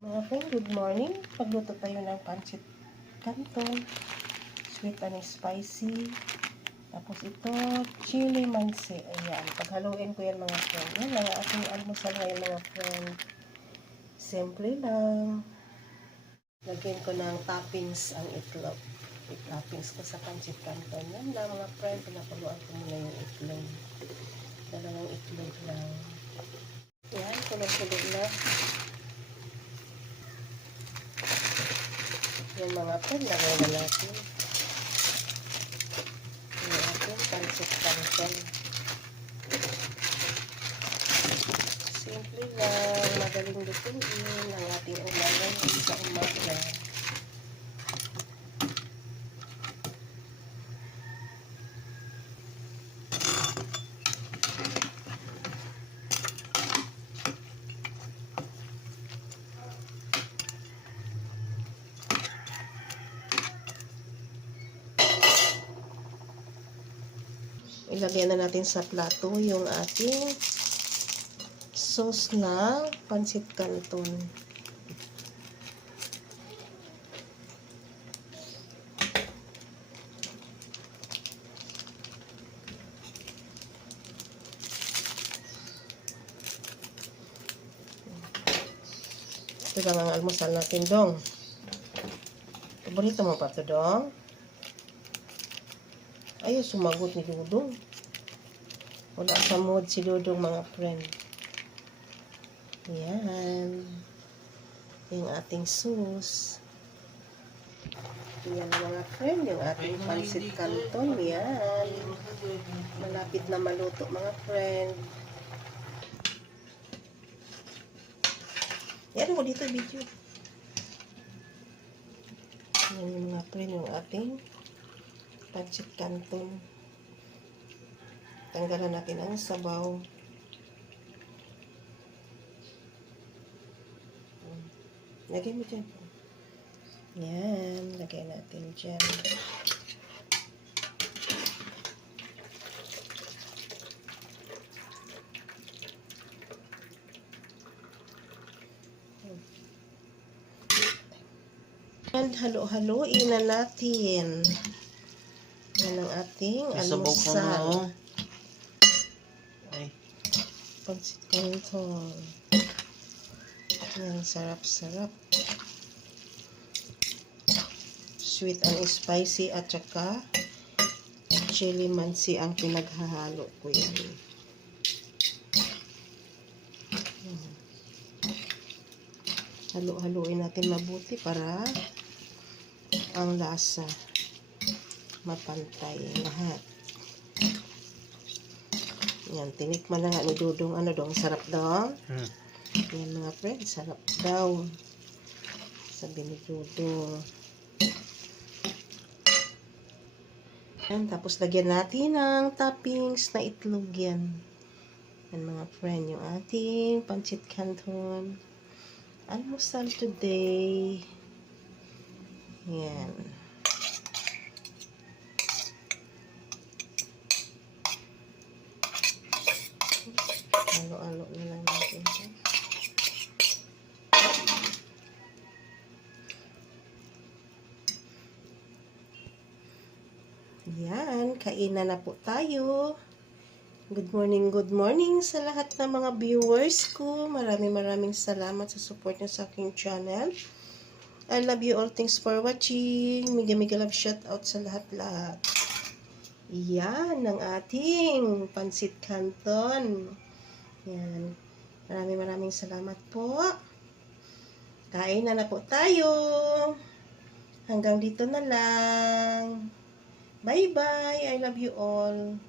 Mga friend, good morning. Pagluto tayo ng pancit canton. Sweet and spicy. Tapos ito, chili mansi. Ayan. Paghaluin ko yan mga friend. Yan lang ating almusal ngayon mga friend. Simple lang. Lagyan ko ng toppings ang itlog. I-toppings ko sa pancit canton. Yan lang mga friend. Pinakuluan ko muna yung itlog. Dalawang itlog lang. Yan, kulog-kulog na. Yan mga friend, lagay na natin. Yung ating pancit canton. Simple lang, madaling lutuin ang ating ulam sa umaga. Ilagay na natin sa plato yung ating sauce na pancit canton. Ito lang ang almusal natin, Dong. Paborito mo pa ito, Dong? Ayaw sumagot ni Dudong. Wala sa mood si Dudong mga friend. Yan. Yung ating sauce. Yan mga friend. Yung ating pancit canton. Yan. Malapit na maluto mga friend. Yan mo dito video. Yan yung mga friend. Yung ating pancit canton. Tanggalan natin ang sabaw. Lagay mo dyan. Yan. Lagay natin dyan. And halo-haloin na natin. Yan ang ating almusal. Pancit canton. Yan, sarap-sarap. Sweet and spicy at saka chili mansi ang pinaghahalo ko yan. Halo-haloin natin mabuti para ang lasa mapantay lahat. Yan, tinikman na nga ni Dudong. Ano dong, sarap daw? Yan mga friend, sarap daw. Sabi ni Dudong. Yan, tapos lagyan natin ng toppings na itlog yan. Yan mga friend, yung ating pancit canton. Almusal today. Yan. Alo-alo na lang natin. Yan, kainan na po tayo. Good morning sa lahat ng mga viewers ko. Maraming salamat sa support niyo sa aking channel. I love you all. Thanks for watching. Mega love shout out sa lahat-lahat. Yan, ang ating pancit canton. Yan. Maraming salamat po. Kain na po tayo. Hanggang dito na lang. Bye-bye. I love you all.